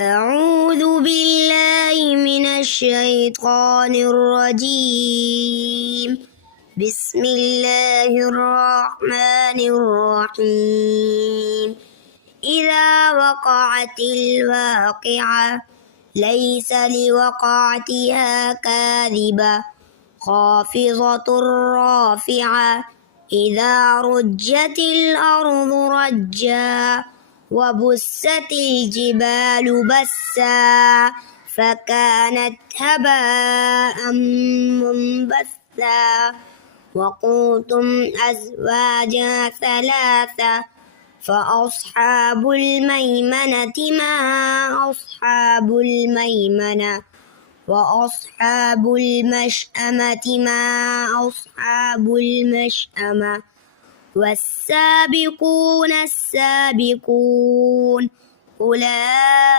أعوذ بالله من الشيطان الرجيم. بسم الله الرحمن الرحيم. إذا وقعت الواقعة ليس لوقعتها كاذبة خافضة رافعة إذا رجت الأرض رجا وبست الجبال بسا فكانت هباء منبثا وقلتم أزواجا ثلاثة فأصحاب الميمنة ما أصحاب الميمنة وأصحاب المشأمة ما أصحاب المشأمة والسابقون السابقون أولئك